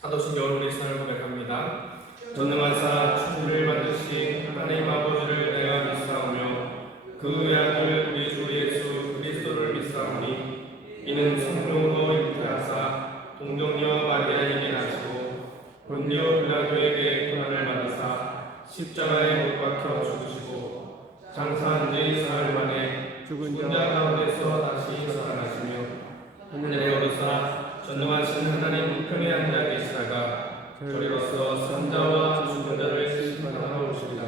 사도신 여러분의 신앙을 고백합니다. 전능하사 천지를 만드신 하나님 아버지를 내가 믿사오며 그 외아들 우리 주 예수 그리스도를 믿사오니 이는 성령으로 잉태하사 동정녀 마리아에게 나시고 본디오 빌라도에게 고난을 받으사 십자가에 못 박혀 죽으시고 장사한 지 사흘 만에 죽은 자 가운데서 다시 살아나시며 하늘에 오르사 전능하신 하나님 우편에 앉아 계시다가 저리로서 선자와 죽은 자를 심판하러 오시리라.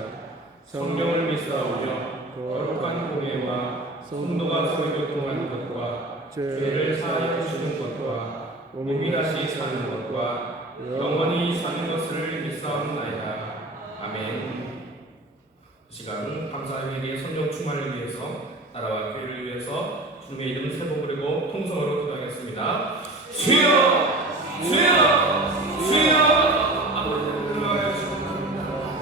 성령을 믿사오며 거룩한 공예와 성도가 서로 교통하는 것과 죄를 사하여 주는 것과 몸이 다시 사는 것과 영원히 사는 것을 믿사옵나이다. 아멘. 이 시간 감사의 성령 충만을 위해서 나라와 교회를 위해서 주님의 이름 세고 부르고 통성으로 기도하겠습니다. 주여! 주여! 주여! 아버지 하나님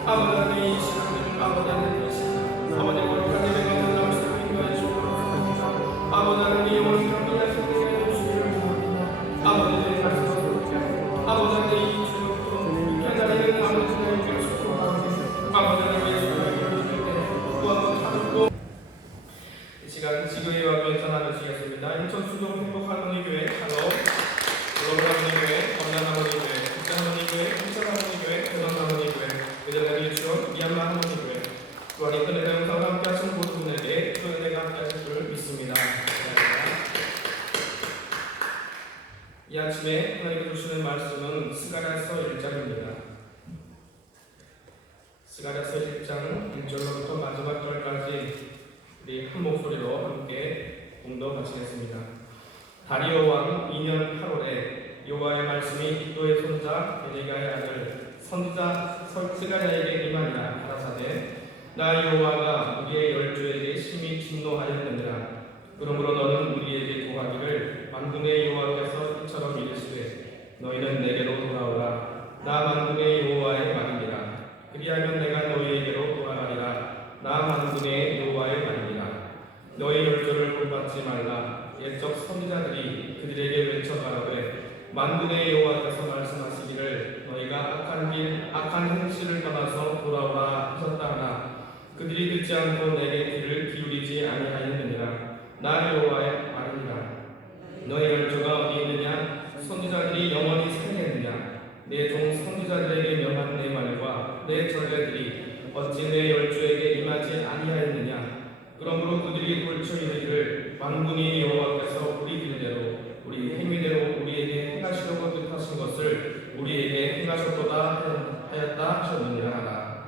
아버지 하나님 이 시간 아버지 하나님 이 시간 아버지 거룩한 예배가 나올 수 있게 인도해 주옵소서. 아버지 하나님 영원히 함께하시는 게 주를 구합니다. 아버지 말씀 아버지 하나님 이 주님도 하나님은 아버지 하나님께 축복합니다. 아버지 하나님의 주님을 주실 때 구하고 찾고 이 시간 지교회와 교회에서 나누시겠습니다. 인천 수동 행복할머니교회 샬롬 로브할머니교회, 검단할머니교회, 국장할머니교회, 홍천할머니교회, 대전할머니교회, 의대대리 유치원, 미얀마 할머니교회 또한 인터넷 영상과 함께 하시는 모든 분에게 그 은혜가 함께 하실 줄 믿습니다. 이 아침에 하나님께 주시는 말씀은 스가랴서 1장입니다. 스가랴서 1장 1절로부터 마지막 절까지 우리 한 목소리로 함께 공독 마치겠습니다. 다리오 왕 2년 8월에 여호와의 말씀이 이도의 손자 베데기야의 아들 선지자 스가랴에게 임하니라. 가라사대 나 여호와가 우리의 열조에게 심히 진노하였느니라. 그러므로 너는 우리에게 고하기를 만군의 여호와께서 이처럼 이르시되 너희는 내게로 돌아오라. 나 만군의 여호와의 말이니라. 그리하면 내가 너희에게로 돌아가리라. 나 만군의 여호와의 말이니라. 너희 열조를 본받지 말라. 옛적 선지자들이 그들에게 외쳐 가라되 만군의 여호와께서 말씀하시기를 너희가 악한 행실을 떠나서 돌아오라 하셨다 하나 그들이 듣지 않고 내게 귀를 기울이지 아니하였느니라. 나 여호와의 말이니라. 너희 열조가 어디 있느냐? 선지자들이 영원히 살겠느냐? 내 종 선지자들에게 명한 내 말과 내 전례들이 어찌 내 열조에게 임하지 아니하였느냐? 그러므로 그들이 돌쳐 이르기를 만군의 여호와께서 우리 길대로 우리 행위대로 우리에게 행하시려고 뜻하신 것을 우리에게 행하셨도다 하였다 하셨느니라 하라.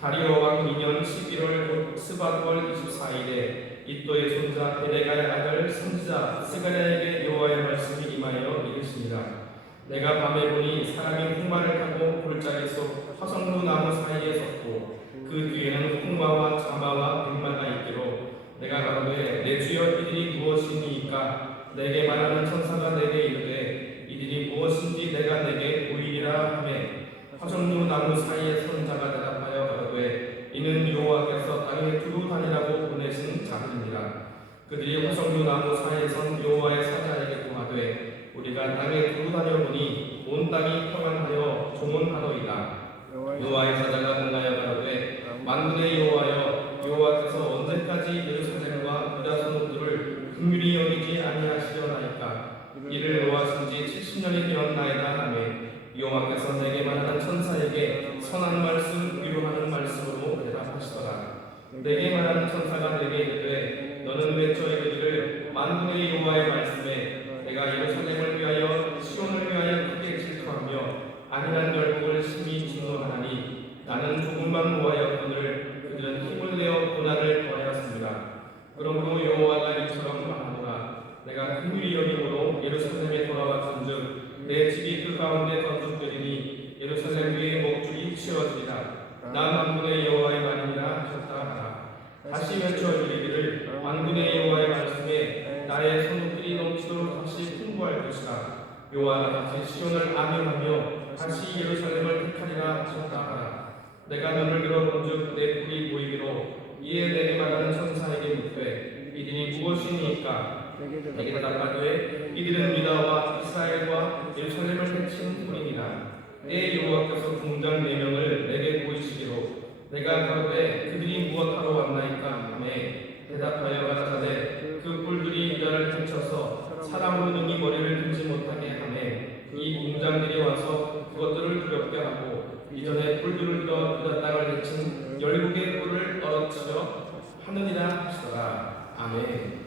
다리오 왕 2년 11월 스바월 24일에 이또의 손자 베데기야의 아들 선지자 스가랴에게 여호와의 말씀이 임하여 이르시니라. 내가 밤에 보니 사람이 홍마를 타고 골짜기 속 화성루 나무 사이에 섰고 그 뒤에는 홍마와 자마와 백마가 있기로 내가 가로되 내 주여 이들이 무엇이니까? 내게 말하는 천사가 내게 이르되 이들이 무엇인지 내가 내게 보이리라 하매 화성루 나무 사이에 선 자가 대답하여 가로되 이는 여호와께서 땅에 두루 다니라고 보내신 자들이니라. 그들이 화성루 나무 사이에 선 여호와의 사자에게 고하되 우리가 땅에 두루 다녀보니 온 땅이 평안하여 종언하더이다. 여호와의 사자가 응하여 가로되 만군의 여호와여 여호와께서 언제까지 예루살렘과 유다 성읍들을 긍휼히 여기지 아니하시려나이까? 이를 노하신 지 70년이 되었나이다 하매 여호와께서 내게 말하는 천사에게 선한 말씀 위로하는 말씀으로 대답하시니라. 하시더라. 내게 말하는 천사가 내게 이르되 너는 외쳐 이르기를 만군의 여호와의 말씀에 내가 예루살렘을 위하여 시온을 위하여 크게 질투하며 안일한 열국을 심히 진노하나니 나는 조금만 모하였거늘 그들은 힘을 내어 고난을 더하였습니다. 그러므로 여호와가 이처럼 말하노라. 내가 긍휼히 여김으로 예루살렘에 돌아왔은즉 내 집이 그 가운데 건축되리니 예루살렘 위에 목줄이 치어지리라. 나 만군의 여호와의 말이니라 하셨다 하라. 다시 외쳐 이르기를 만군의 여호와의 말씀에 나의 선우들이 넘치도록 다시 풍부할 것이라. 여호와가 다시 시온을 암염하며 다시 예루살렘을 택하리라 하셨다 하라. 내가 눈을 들어본즉 내 뿔이 보이기로 이에 내게 말하는 천사에게 묻되 이들이 무엇이니까? 내게 대답하되 이들은 유다와 이스라엘과 예루살렘을 해치는 뿐이니라. 내 여호와께서 궁장 4명을 내게 보이시기로 내가 가로되 그들이 무엇하러 왔나이까 하매 대답하여 가라사대 그 뿔들이 유다를 해쳐서 사람으로 능히 머리를 들지 못하게 하매 이 궁장들이 와서 그것들을 두렵게 하고 이전에 뿔들을 들어 유다 땅을 해친 열국의 뿔을 떨어뜨려 하느니라 하시더라. 아멘.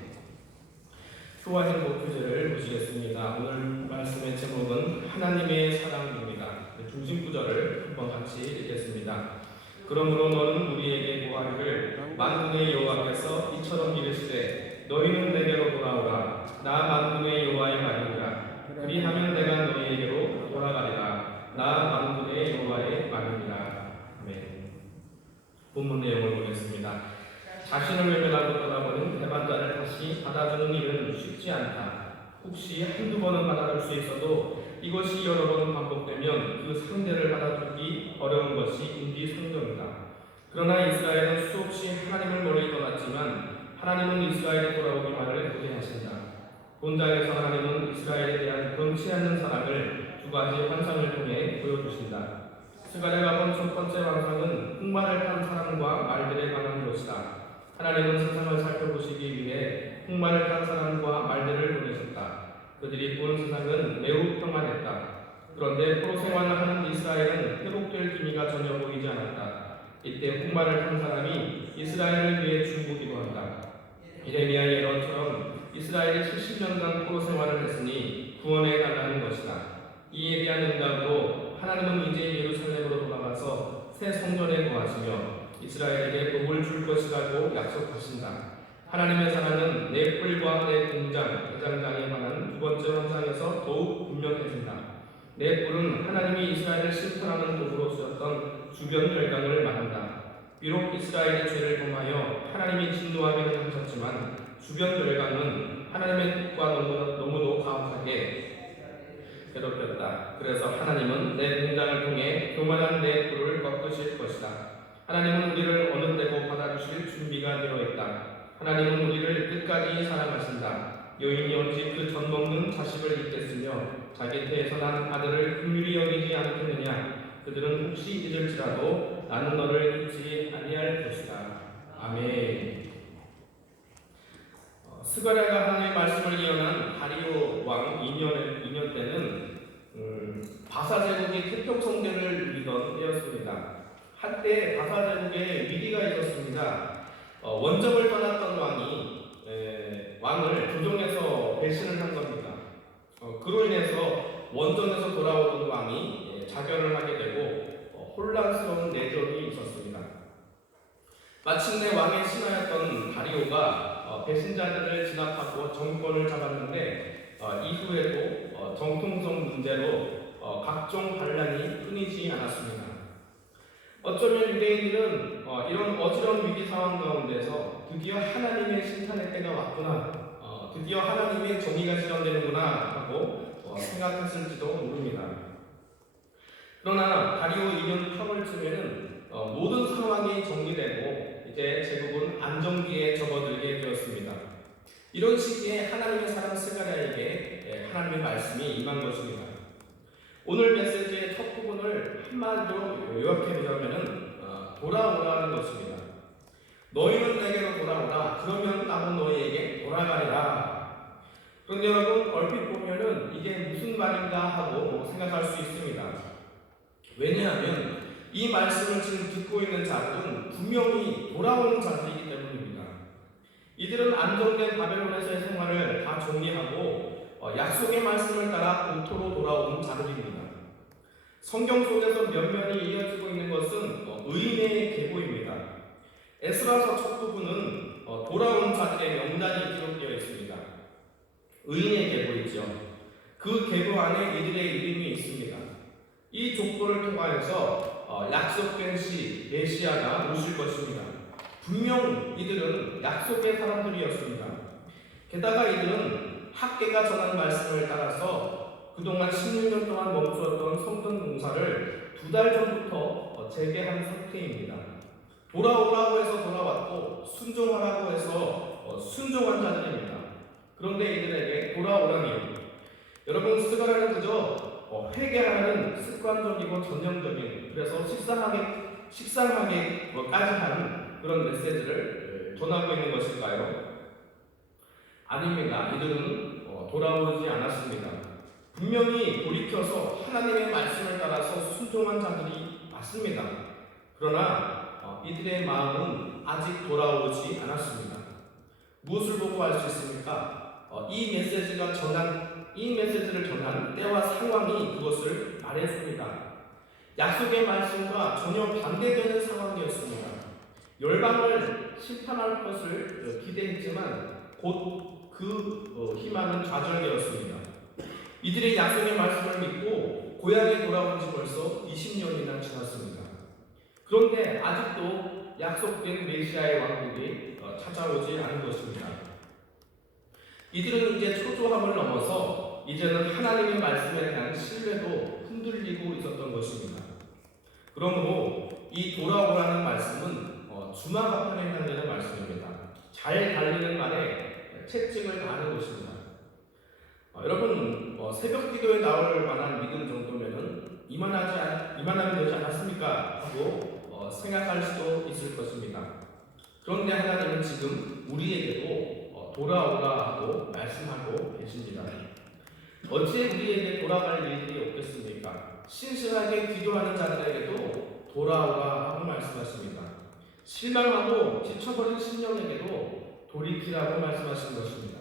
표와 행복 표제를 보시겠습니다. 오늘 말씀의 제목은 하나님의 사랑입니다. 중심 구절을 한번 같이 읽겠습니다. 그러므로 너는 우리에게 고하기를 만군의 여호와께서 이처럼 이르시되 너희는 내게로 돌아오라. 나 만군의 여호와의 말이니라. 그리하면 내가 너희에게로 돌아가리라. 나 만군의 여호와의 말이니라. 아멘. 본문 내용을 보겠습니다. 자신을 외면하고 떠나버린 배반자를 다시 받아주는 일은 쉽지 않다. 혹시 한두 번은 받아줄 수 있어도 이것이 여러 번 반복되면 그 상대를 받아주기 어려운 것이 인지상정이다. 그러나 이스라엘은 수없이 하나님을 멀리 떠났지만 하나님은 이스라엘에 돌아오기만을 고대하신다. 본장에서 하나님은 이스라엘에 대한 변치 않는 사랑을 두 가지 환상을 통해 보여주신다. 스가랴가 본 첫 번째 환상은 흑마를 탄 사람과 말들에 관한 것이다. 하나님은 세상을 살펴보시기 위해 흑마를 탄 사람과 말들을 보내셨다. 그들이 본 세상은 매우 평안했다. 그런데 포로 생활을 하는 이스라엘은 회복될 기미가 전혀 보이지 않았다. 이때 흑마를 탄 사람이 이스라엘을 위해 중보기도 한다. 이레미야 예언처럼 이스라엘이 70년간 포로 생활을 했으니 구원해 달라는 것이다. 이에 대한 응답으로 하나님은 이제 예루살렘으로 돌아가서 새 성전에 거하시며 이스라엘에게 복을 줄 것이라고 약속하신다. 하나님의 사랑은 내 뿔과 내 공장, 대장장에 관한 두 번째 환상에서 더욱 분명해진다. 내 뿔은 하나님이 이스라엘을 심판하는 도구로 쓰였던 주변 열강을 말한다. 비록 이스라엘의 죄를 범하여 하나님이 진노하기는 하셨지만 주변 열강은 하나님의 뜻과 너무도 가혹하게 괴롭혔다. 그래서 하나님은 내 공장을 통해 교만한 내 뿔을 꺾으실 것이다. 하나님은 우리를 어느 때고 받아주실 준비가 되어 있다. 하나님은 우리를 끝까지 사랑하신다. 여인이 어찌 그 젖 먹는 자식을 잊겠으며 자기 태에서 난 아들을 긍휼히 여기지 않겠느냐. 그들은 혹시 잊을지라도 나는 너를 잊지 아니할 것이다. 아멘. 스가랴가 하나님의 말씀을 예언한 다리오 왕 2년 때는 바사 제국이 태평성대를 누리던 때였습니다. 한때 바사 제국에 위기가 있었습니다. 원정을 떠났던 왕을 조종해서 배신을 한 겁니다. 그로 인해서 원정에서 돌아오던 왕이 자결을 하게 되고 혼란스러운 내전이 있었습니다. 마침내 왕의 신하였던 다리오가 배신자들을 진압하고 정권을 잡았는데 이후에도 정통성 문제로 각종 반란이 끊이지 않았습니다. 어쩌면 유대인들은 이런 어지러운 위기 상황 가운데서 드디어 하나님의 심판의 때가 왔구나, 드디어 하나님의 정의가 실현되는구나 하고 생각했을지도 모릅니다. 그러나 다리오 2년 8월쯤에는 모든 상황이 정리되고 이제 제국은 안정기에 접어들게 되었습니다. 이런 시기에 하나님의 사람 스가랴에게 하나님의 말씀이 임한 것입니다. 오늘 메시지의 첫 부분을 한마디로 요약해보자면 돌아오라는 것입니다. 너희는 내게로 돌아오라. 그러면 나도 너희에게 돌아가리라. 그런데 여러분, 얼핏 보면은 이게 무슨 말인가 하고 생각할 수 있습니다. 왜냐하면 이 말씀을 지금 듣고 있는 자들은 분명히 돌아오는 자들이기 때문입니다. 이들은 안정된 바벨론에서의 생활을 다 정리하고 약속의 말씀을 따라 본토로 돌아오는 자들입니다. 성경 속에서 면면이 이어지고 있는 것은 의인의 계보입니다. 에스라서 첫 부분은 돌아온 자들의 명단이 기록되어 있습니다. 의인의 계보이죠. 그 계보 안에 이들의 이름이 있습니다. 이 족보를 통하여서 약속된 시 메시아가 오실 것입니다. 분명 이들은 약속의 사람들이었습니다. 게다가 이들은 학계가 전한 말씀을 따라서 그동안 16년 동안 멈추었던 성전 공사를 2달 전부터 재개한 상태입니다. 돌아오라고 해서 돌아왔고 순종하라고 해서 순종한 자들입니다. 그런데 이들에게 돌아오라니, 여러분, 스가랴는 그저 회개하는 습관적이고 전형적인, 그래서 식상하게까지 하는 그런 메시지를 전하고 있는 것일까요? 아닙니다. 이들은 돌아오지 않았습니다. 분명히 돌이켜서 하나님의 말씀을 따라서 순종한 자들이 맞습니다. 그러나 이들의 마음은 아직 돌아오지 않았습니다. 무엇을 보고 알 수 있습니까? 이 메시지를 전한 때와 상황이 그것을 말해줍니다. 약속의 말씀과 전혀 반대되는 상황이었습니다. 열방을 심판할 것을 기대했지만 곧 그 희망은 좌절되었습니다. 이들의 약속의 말씀을 믿고 고향에 돌아온 지 벌써 20년이나 지났습니다. 그런데 아직도 약속된 메시아의 왕국이 찾아오지 않은 것입니다. 이들은 이제 초조함을 넘어서 이제는 하나님의 말씀에 대한 신뢰도 흔들리고 있었던 것입니다. 그러므로 이 돌아오라는 말씀은 주마가편에 해당되는 말씀입니다. 잘 달리는 말에 채찍을 가하는 것입니다. 여러분, 새벽 기도에 나올 만한 믿음 정도면은 이만하면 되지 않았습니까? 하고 생각할 수도 있을 것입니다. 그런데 하나님은 지금 우리에게도 돌아오라 하고 말씀하고 계십니다. 어찌 우리에게 돌아갈 일들이 없겠습니까? 신실하게 기도하는 자들에게도 돌아오라 하고 말씀하십니다. 실망하고 지쳐버린 심령에게도 돌이키라고 말씀하신 것입니다.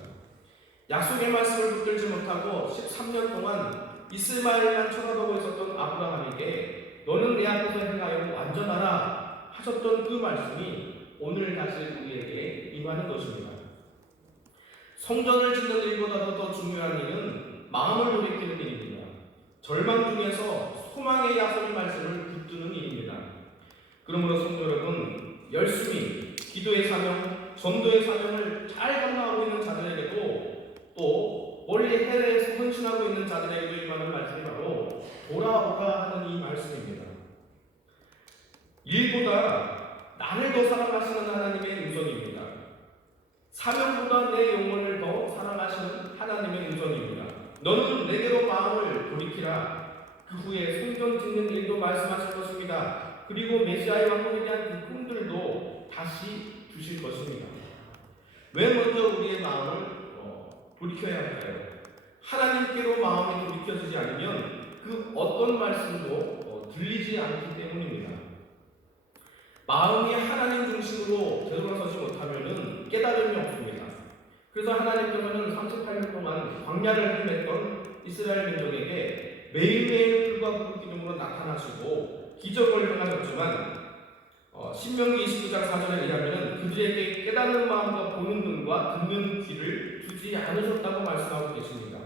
약속의 말씀을 붙들지 못하고 13년 동안 이스마엘만 쳐다보고 있었던 아브라함에게 너는 내 앞에서 행하여 완전하라 하셨던 그 말씀이 오늘 다시 우리에게 임하는 것입니다. 성전을 짓는 일보다도 더 중요한 일은 마음을 돌이키는 일입니다. 절망 중에서 소망의 약속의 말씀을 붙드는 일입니다. 그러므로 성도 여러분, 열심히 기도의 사명, 전도의 사명을 잘 감당하고 있는 자들에게도 또 멀리 해외에서 헌신하고 있는 자들에게도 임하는 말씀이 바로 돌아오라 하는 이 말씀입니다. 일보다 나를 더 사랑하시는 하나님의 음성입니다. 사명보다 내 영혼을 더 사랑하시는 하나님의 음성입니다. 너는 내게로 마음을 돌이키라. 그 후에 성전 짓는 일도 말씀하실 것입니다. 그리고 메시아의 왕국에 대한 그 꿈들도 다시 주실 것입니다. 왜 먼저 우리의 마음을 돌이켜야 할까요? 하나님께로 마음이 돌이켜지지 않으면 그 어떤 말씀도 들리지 않기 때문입니다. 마음이 하나님 중심으로 되돌아서지 못하면 깨달음이 없습니다. 그래서 하나님께서는 38년 동안 광야를 헤맸던 이스라엘 민족에게 매일매일 불과 그 기둥으로 나타나시고 기적을 행하셨지만 신명기 29장 4절에 의하면 그들에게 깨닫는 마음과 보는 눈과 듣는 귀를 주지 않으셨다고 말씀하고 계십니다.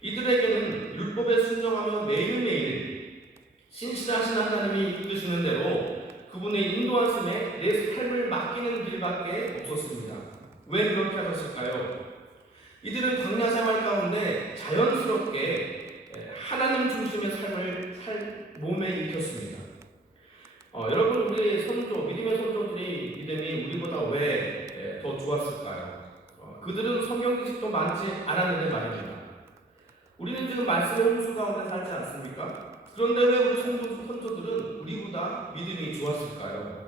이들에게는 율법에 순종하며 매일매일 신실하신 하나님이 이끄시는 대로 그분의 인도하심에 내 삶을 맡기는 길밖에 없었습니다. 왜 그렇게 하셨을까요? 이들은 광야 생활 가운데 자연스럽게 하나님 중심의 삶을 몸에 익혔습니다. 여러분, 우리 믿음의 선조들이 믿음이 우리보다 왜 더 좋았을까요? 그들은 성경 지식도 많지 않았는데 말입니다. 우리는 지금 말씀의 홍수 가운데 살지 않습니까? 그런데 왜 우리 선조들은 우리보다 믿음이 좋았을까요?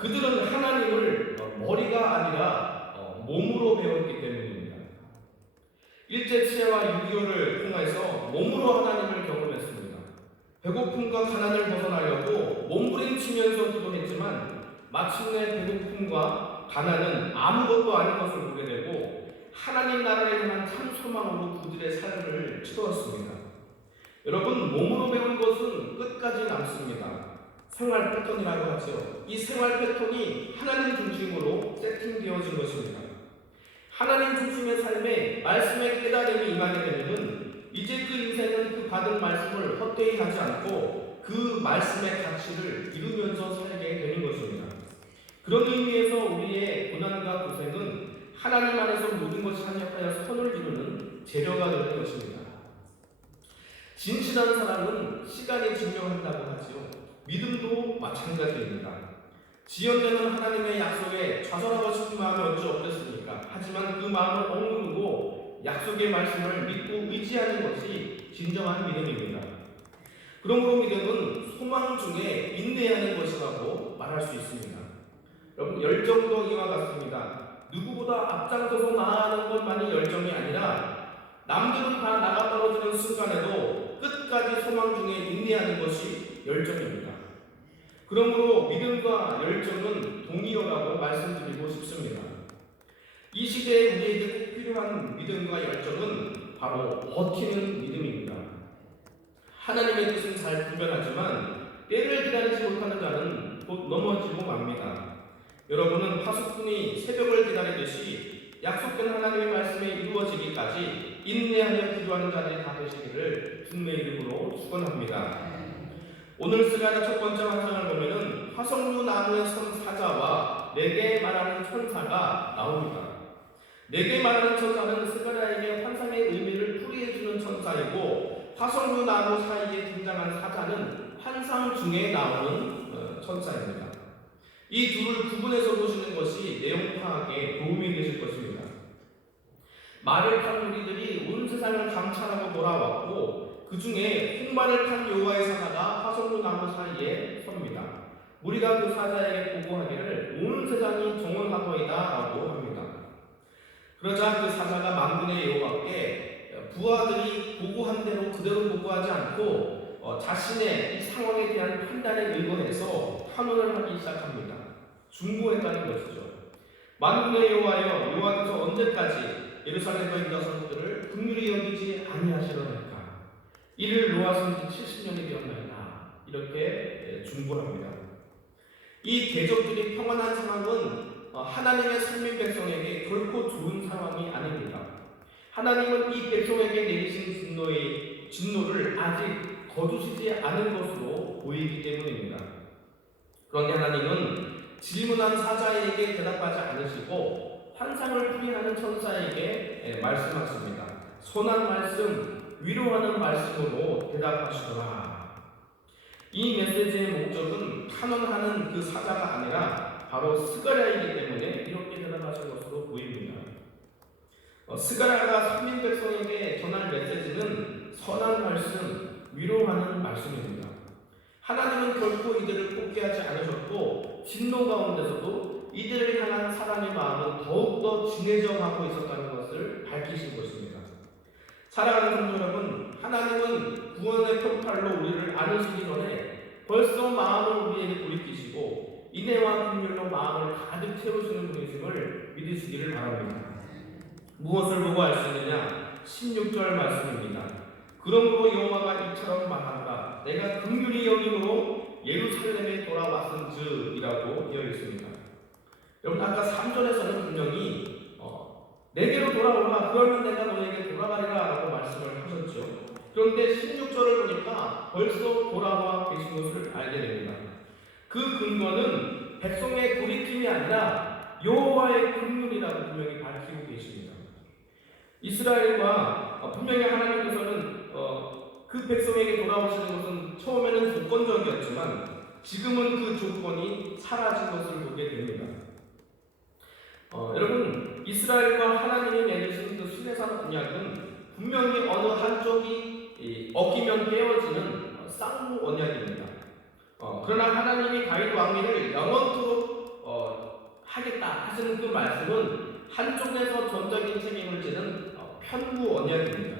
그들은 하나님을 머리가 아니라 몸으로 배웠기 때문입니다. 일제치레와 6.25를 통해서 몸으로 하나님을 경험했습니다. 배고픔과 가난을 벗어나려고 몸부림치면서 기도했지만 마침내 배고픔과 가난은 아무것도 아닌 것을 보게 되고 하나님 나라에 대한 참 소망으로 그들의 삶을 치루었습니다. 여러분, 몸으로 배운 것은 끝까지 남습니다. 생활 패턴이라고 하죠. 이 생활 패턴이 하나님 중심으로 세팅되어진 것입니다. 하나님 중심의 삶에 말씀의 깨달음이 임하게 되면 이제 그 인생은 그 받은 말씀을 헛되이 하지 않고 그 말씀의 가치를 이루면서 살게 되는 것입니다. 그런 의미에서 우리의 고난과 고생은 하나님 안에서 모든 것이 합력하여 선을 이루는 재료가 되는 것입니다. 진실한 사람은 시간이 증명한다고 하지요. 믿음도 마찬가지입니다. 지연되는 하나님의 약속에 좌절하고 싶은 마음이 어찌 없겠습니까? 하지만 그 마음을 억누르고 약속의 말씀을 믿고 의지하는 것이 진정한 믿음입니다. 그러므로 믿음은 소망 중에 인내하는 것이라고 말할 수 있습니다. 여러분, 열정도 이와 같습니다. 누구보다 앞장서서 나아가는 것만이 열정이 아니라 남들은 다 나가 떨어지는 순간에도 끝까지 소망 중에 인내하는 것이 열정입니다. 그러므로 믿음과 열정은 동의어라고 말씀드리고 싶습니다. 이 시대에 우리에게 꼭 필요한 믿음과 열정은 바로 버티는 믿음입니다. 하나님의 뜻은 잘 분별하지만 때를 기다리지 못하는 자는 곧 넘어지고 맙니다. 여러분은 파수꾼이 새벽을 기다리듯이 약속된 하나님의 말씀이 이루어지기까지 인내하며 기도하는 자들이 다 되시기를 주님의 이름으로 축원합니다. 오늘 스가랴 첫 번째 환상을 보면은 화석류 나무에 선 사자와 내게 말하는 천사가 나옵니다. 내게 말하는 천사는 스가랴에게 환상의 의미를 풀이해주는 천사이고 화석류 나무 사이에 등장한 사자는 환상 중에 나오는 천사입니다. 이 둘을 구분해서 보시는 것이 내용 파악에 도움이 되실 것입니다. 말을 탄 무리들이 온 세상을 감찰하고 돌아왔고 그 중에 흑말을 탄 여호와의 사자가 화석류 나무 사이에 섭니다. 무리가 그 사자에게 보고하기를 온 세상이 정원하더이다 라고 합니다. 그러자 그 사자가 만군의 여호와께 부하들이 보고한 대로 그대로 보고하지 않고 자신의 이 상황에 대한 판단에 의거해서 탄원을 하기 시작합니다. 중보했다는 것이죠. 만군의 여호와여, 여호와께서 언제까지 예루살렘과 유다 성들을 긍휼히 여기지 아니하시려나이까? 이를 놓아선 지 70년이 되었나이다. 이렇게 중보합니다. 이 대적들이 평안한 상황은 하나님의 선민 백성에게 결코 좋은 상황이 아닙니다. 하나님은 이 백성에게 내리신 진노를 아직 거두시지 않은 것으로 보이기 때문입니다. 그런데 하나님은 질문한 사자에게 대답하지 않으시고 환상을 풀이하는 천사에게 말씀하십니다. 선한 말씀, 위로하는 말씀으로 대답하시더라. 이 메시지의 목적은 탄원하는 그 사자가 아니라 바로 스가랴이기 때문에 이렇게 대답하신 것으로 보입니다. 스가랴가 선민 백성에게 전할 메시지는 선한 말씀, 위로하는 말씀입니다. 하나님은 결코 이들을 포기하지 않으셨고 진노 가운데서도 이들을 향한 사랑의 마음은 더욱더 진해져 가고 있었다는 것을 밝히신 것입니다. 사랑하는 성도 여러분, 하나님은 구원의 평판로 우리를 안으시기 전에 벌써 마음을 우리에게 돌이키시고 인애와 긍휼로 마음을 가득 채우시는 분이심을 믿으시기를 바랍니다. 무엇을 보고 알 수 있느냐? 16절 말씀입니다. 그러므로 여호와가 이처럼 말한다. 내가 긍휼히 여김으로 예루살렘에 돌아왔은즉 이라고 되어 있습니다. 여러분, 아까 3절에서는 분명히 내게로 돌아오라, 그러면 내가 너에게 돌아가리라 라고 말씀을 하셨죠. 그런데 16절을 보니까 벌써 돌아와 계신 것을 알게 됩니다. 그 근거는 백성의 돌이킴이 아니라 여호와의 긍휼이라고 분명히 밝히고 계십니다. 이스라엘과 분명히 하나님께서는 그 백성에게 돌아오시는 것은 처음에는 조건적이었지만 지금은 그 조건이 사라진 것을 보게 됩니다. 여러분, 이스라엘과 하나님이 맺으신 그 시내산 언약은 분명히 어느 한쪽이 어기면 깨어지는 쌍무 언약입니다. 그러나 하나님이 다윗 왕위를 영원토록 하겠다 하시는 그 말씀은 한쪽에서 전적인 책임을 지는 편부 언약입니다.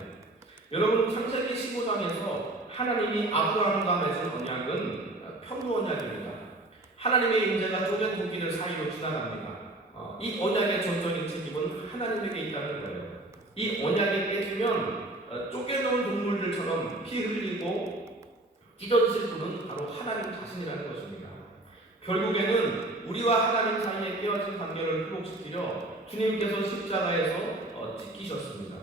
여러분, 창세기 15장에서 하나님이 아브라함과 맺은 언약은 편도 언약입니다. 하나님의 인재가 쪼갠 도끼를 사이로 지나갑니다. 이 언약의 전적인 책임은 하나님에게 있다는 거예요. 이 언약이 깨지면 쪼개놓은 동물들처럼 피 흘리고 찢어지실 분은 바로 하나님 자신이라는 것입니다. 결국에는 우리와 하나님 사이에 깨어진 관계를 회복시키려 주님께서 십자가에서 지키셨습니다.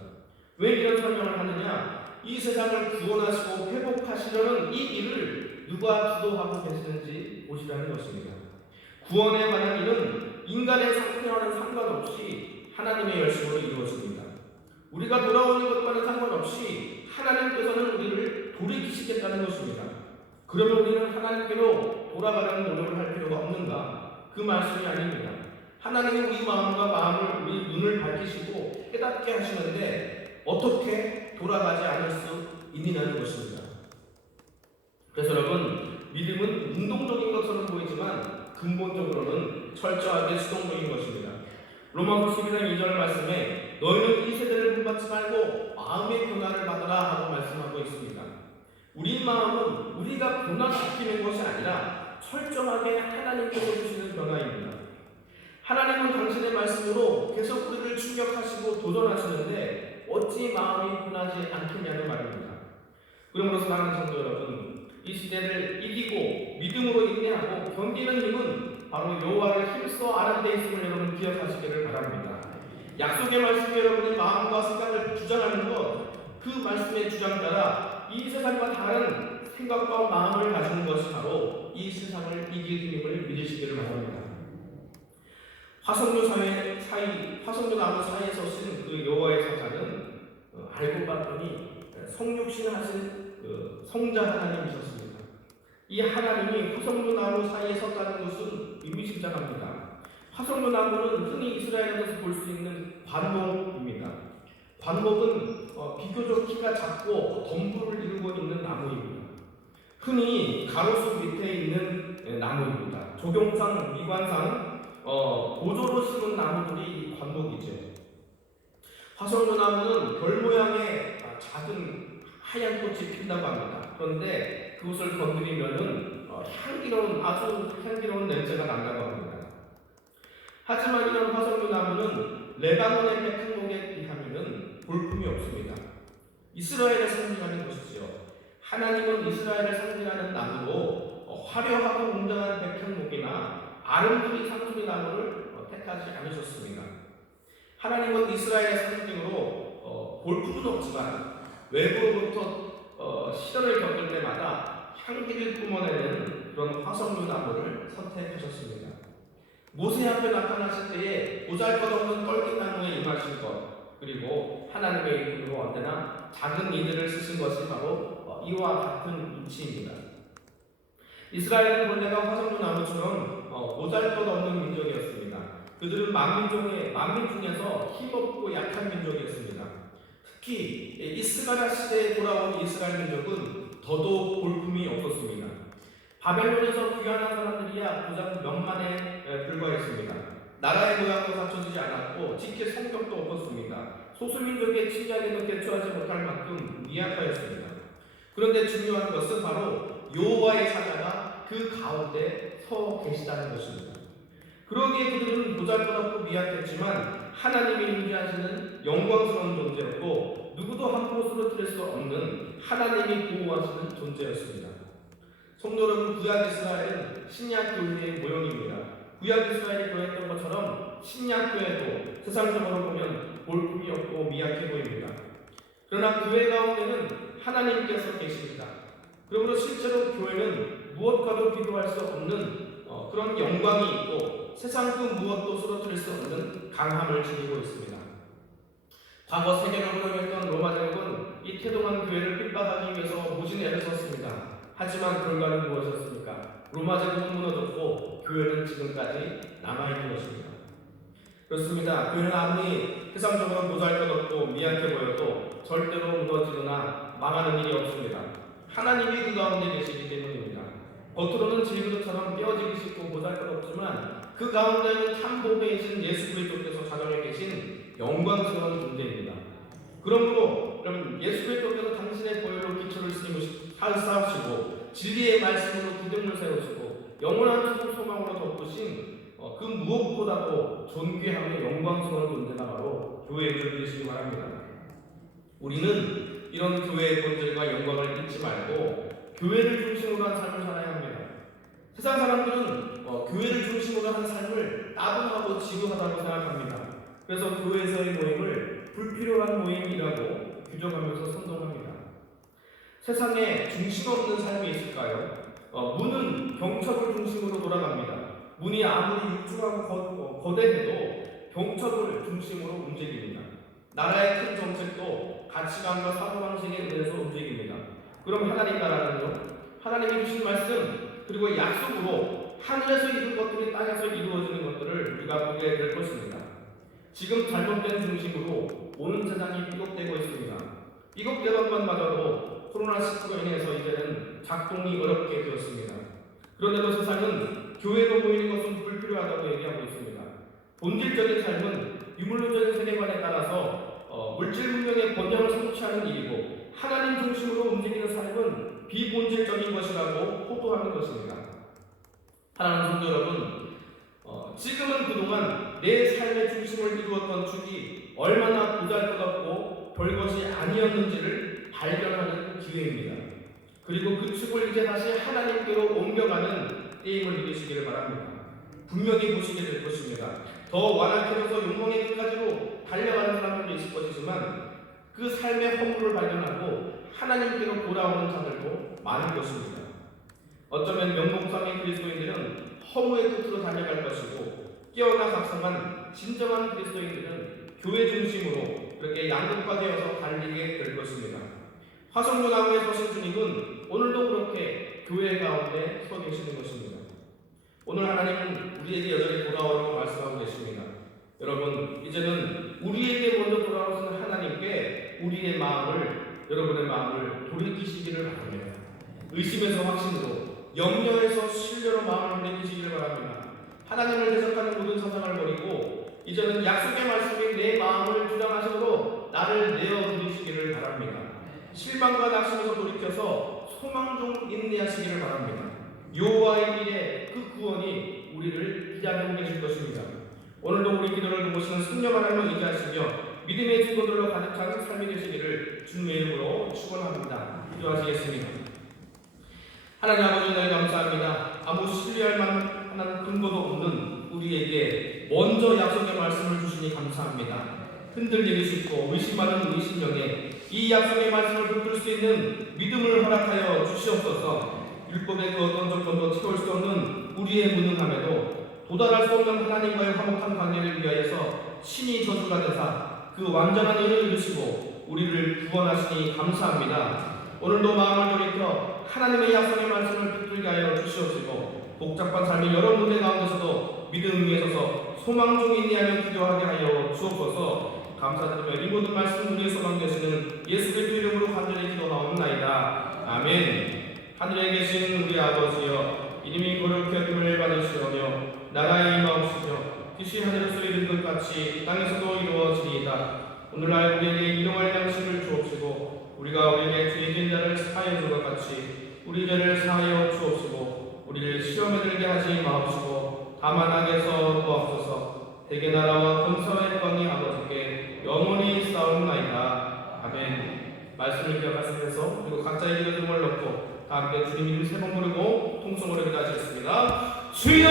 왜 이런 설명을 하느냐? 이 세상을 구원하시고 회복하시려는 이 일을 누가 주도하고 계시는지 보시라는 것입니다. 구원에 관한 일은 인간의 상태와는 상관없이 하나님의 열심으로 이루어집니다. 우리가 돌아오는 것과는 상관없이 하나님께서는 우리를 돌이키시겠다는 것입니다. 그러면 우리는 하나님께로 돌아가려는 노력을 할 필요가 없는가? 그 말씀이 아닙니다. 하나님이 우리 마음과 마음을, 우리 눈을 밝히시고 깨닫게 하시는데 어떻게 돌아가지 않을 수 있느냐는 것입니다. 그래서 여러분, 믿음은 운동적인 것처럼 보이지만 근본적으로는 철저하게 수동적인 것입니다. 로마서 12장 2절 말씀에 너희는 이 세대를 본받지 말고 마음의 변화를 받으라 하고 말씀하고 있습니다. 우리 마음은 우리가 변화시키는 것이 아니라 철저하게 하나님께서 주시는 변화입니다. 하나님은 당신의 말씀으로 계속 우리를 충격하시고 도전하시는데 어찌 마음이 변하지 않겠냐는 말입니다. 그러므로 사랑하는 성도 여러분, 이 시대를 이기고 믿음으로 인내하고 견디는 힘은 바로 여호와를 힘써 아는 데 있음을 여러분 기억하시기를 바랍니다. 약속의 말씀이 여러분의 마음과 생각을 주장하는 것, 그 말씀의 주장 따라 이 세상과 다른 생각과 마음을 가지는 것이 바로 이 세상을 이길 힘임을 믿으시기를 바랍니다. 화석류 나무 사이에서 신 그 여호와의 사자는 알고 봤더니 성육신 하신 성자 하나님이셨습니다. 이 하나님이 화석류 나무 사이에 섰다는 것은 의미심장합니다. 화석류 나무는 흔히 이스라엘에서 볼 수 있는 관목입니다. 관목은 비교적 키가 작고 덤불을 이루고 있는 나무입니다. 흔히 가로수 밑에 있는 나무입니다. 조경상, 미관상 고조로 심은 나무들이 관목이죠. 화석류 나무는 별 모양의 작은 하얀 꽃이 핀다고 합니다. 그런데 그것을 건드리면은 아주 향기로운 냄새가 난다고 합니다. 하지만 이런 화석류 나무는 레바논의 백향목에 비하면은 볼품이 없습니다. 이스라엘을 상징하는 것이지요. 하나님은 이스라엘을 상징하는 나무로 화려하고 웅장한 백향목이나 아름드리 상수리 나무를 택하지 않으셨습니다. 하나님은 이스라엘의 상징으로 볼품은 없지만 외부로부터 시련을 겪을 때마다 향기를 뿜어내는 그런 화석류 나무를 선택하셨습니다. 모세 앞에 나타나실 때에 보잘것없는 떨기나무에 임하신 것, 그리고 하나님의 이름으로 언제나 작은 이들을 쓰신 것이 바로 이와 같은 이치입니다. 이스라엘은 본래가 화석류 나무처럼 보잘것없는 민족이었습니다. 그들은 만민 중에서 힘없고 약한 민족이었습니다. 특히 이스가랴 시대에 돌아온 이스라엘 민족은 더더욱 볼품이 없었습니다. 바벨론에서 귀환한 사람들이야 고작 몇만에 불과했습니다. 나라의 모양도 갖춰지지 않았고 지킬 성격도 없었습니다. 소수민족의 침략에도 대처하지 못할 만큼 미약하였습니다. 그런데 중요한 것은 바로 여호와의 사자가 그 가운데 서 계시다는 것입니다. 그러기에 그들은 보잘것없고 미약했지만 하나님이 임재하시는 영광스러운 존재였고 누구도 함부로 쓰러뜨릴 수 없는 하나님이 보호하시는 존재였습니다. 성도 여러분, 구약 이스라엘은 신약 교회의 모형입니다. 구약 이스라엘이 그랬던 것처럼 신약 교회도 세상적으로 보면 볼품이 없고 미약해 보입니다. 그러나 교회 가운데는 하나님께서 계십니다. 그러므로 실제로 교회는 무엇과도 비교할 수 없는 그런 영광이 있고 세상 그 무엇도 쓰러뜨릴 수 없는 강함을 지니고 있습니다. 과거 세계적으로 했던 로마 제국은 이 태동한 교회를 핍박하기 위해서 모진 애를 썼습니다. 하지만 결과는 무엇이었습니까? 로마 제국은 무너졌고 교회는 지금까지 남아있는 것입니다. 그렇습니다. 교회는 아무리 세상적으로 보잘것없고 미약해 보여도 절대로 무너지거나 망하는 일이 없습니다. 하나님이 그 가운데 계시기 때문입니다. 겉으로는 질그릇처럼 뼈지기 쉽고 보잘것없지만 그 가운데는 참 보배이신 예수 그리스도께서 가정에 계신 영광스러운 존재입니다. 그러므로 여러분, 예수 그리스도께서 당신의 보혈로 기초를 쌓으시고 진리의 말씀으로 기둥을 세우시고 영원한 소망으로 덮으신 그 무엇보다도 존귀하며 영광스러운 존재가 바로 교회의 존재이시기 바랍니다. 우리는 이런 교회의 본질과 영광을 잊지 말고 교회를 중심으로 한 삶을 살아야 합니다. 세상 사람들은 교회를 중심으로 한 삶을 따분하고 지루하다고 생각합니다. 그래서 교회에서의 모임을 불필요한 모임이라고 규정하면서 선동합니다. 세상에 중심 없는 삶이 있을까요? 문은 경첩을 중심으로 돌아갑니다. 문이 아무리 육중하고 거대해도 경첩을 중심으로 움직입니다. 나라의 큰 정책도 가치관과 사고방식에 의해서 움직입니다. 그럼 하나님 나라는요? 하나님이 주신 말씀 그리고 약속으로 하늘에서 이룬 것들이 땅에서 이루어지는 것들을 우리가 보게 될 것입니다. 지금 잘못된 중심으로 온 세상이 삐걱대고 있습니다. 삐걱대던 것마저도 코로나19로 인해서 이제는 작동이 어렵게 되었습니다. 그런데도 세상은 교회로 모이는 것은 불필요하다고 얘기하고 있습니다. 본질적인 삶은 유물론적인 세계관에 따라서 물질 문명의 번영을 성취하는 일이고 하나님 중심으로 움직이는 삶은 비본질적인 것이라고 호도하는 것입니다. 사랑하는 성도 여러분, 지금은 그동안 내 삶의 중심을 이루었던 축이 얼마나 보잘것없고 별것이 아니었는지를 발견하는 기회입니다. 그리고 그 축을 이제 다시 하나님께로 옮겨가는 게임을 이루시기를 바랍니다. 분명히 보시게 될 것입니다. 더 완악해져서 욕망의 끝까지로 달려가는 사람들도 있을 것이지만 그 삶의 허물을 발견하고 하나님께로 돌아오는 자들도 많을 것입니다. 어쩌면 명목상의 그리스도인들은 허무의 끝으로 달려갈 것이고 깨어나 각성한 진정한 그리스도인들은 교회 중심으로 그렇게 양극화 되어서 달리게 될 것입니다. 화성교 나무에 서신 주님은 오늘도 그렇게 교회 가운데 서 계시는 것입니다. 오늘 하나님은 우리에게 여전히 돌아오라고 말씀하고 계십니다. 여러분, 이제는 우리에게 먼저 돌아오시는 하나님께 우리의 마음을, 여러분의 마음을 돌이키시기를 바랍니다. 의심에서 확신으로, 염려에서 신뢰로 마음을 돌이키시기를 바랍니다. 하나님을 대적하는 모든 사상을 버리고 이제는 약속의 말씀이 내 마음을 주장하심으로 나를 내어드리시기를 바랍니다. 실망과 낙심에서 돌이켜서 소망 중 인내하시기를 바랍니다. 여호와의 길에 그 구원이 우리를 기다리고 계실 것입니다. 오늘도 우리 기도를 보시는 성령 하나님을 의지하시며 믿음의 증거들로 가득 찬 삶이 되시기를 주님의 이름으로 축원합니다. 기도하시겠습니다. 하나님 아버지, 날 감사합니다. 아무 신뢰할 만한 근거도 없는 우리에게 먼저 약속의 말씀을 주시니 감사합니다. 흔들리기 쉽고 의심하는 의심령에 이 약속의 말씀을 붙들 수 있는 믿음을 허락하여 주시옵소서. 율법의 그 어떤 조건도 채울 수 없는 우리의 무능함에도 도달할 수 없는 하나님과의 화목한 관계를 위하여서 신이 저주가 되사 그 완전한 의를 이루시고 우리를 구원하시니 감사합니다. 오늘도 마음을 돌이켜 하나님의 약속의 말씀을 붙들게 하여 주시옵시고 복잡한 삶의 여러 문제 가운데서도 믿음 위에 서서 소망 중 인내하며 기도하게 하여 주옵소서. 감사드리며 이 모든 말씀 우리의 소망 되시는 예수 그리스도 이름으로 간절히 기도하옵나이다. 아멘. 하늘에 계신 우리 아버지여, 이름이 거룩히 여김을 받으시오며 나라의 임하옵시며 뜻이 하늘에서 이룬 것 같이 땅에서도 이루어지이다. 오늘날 우리에게 일용할 양식을 주옵시고 우리가 우리에게 죄진 자를 사하여 준 것 같이 우리 죄를 사하여 주옵시고 우리를 시험에 들게 하지 마옵시고 다만 악에서 도옵소서. 대개 나라와 권세와 영광이 아버지께 영원히 싸움나이다. 아멘. 말씀을 기억하시면서 그리고 각자의 기도 등을 넣고 다 함께 주님 이름 세 번 부르고 통성으로 기도하시겠습니다. 주여!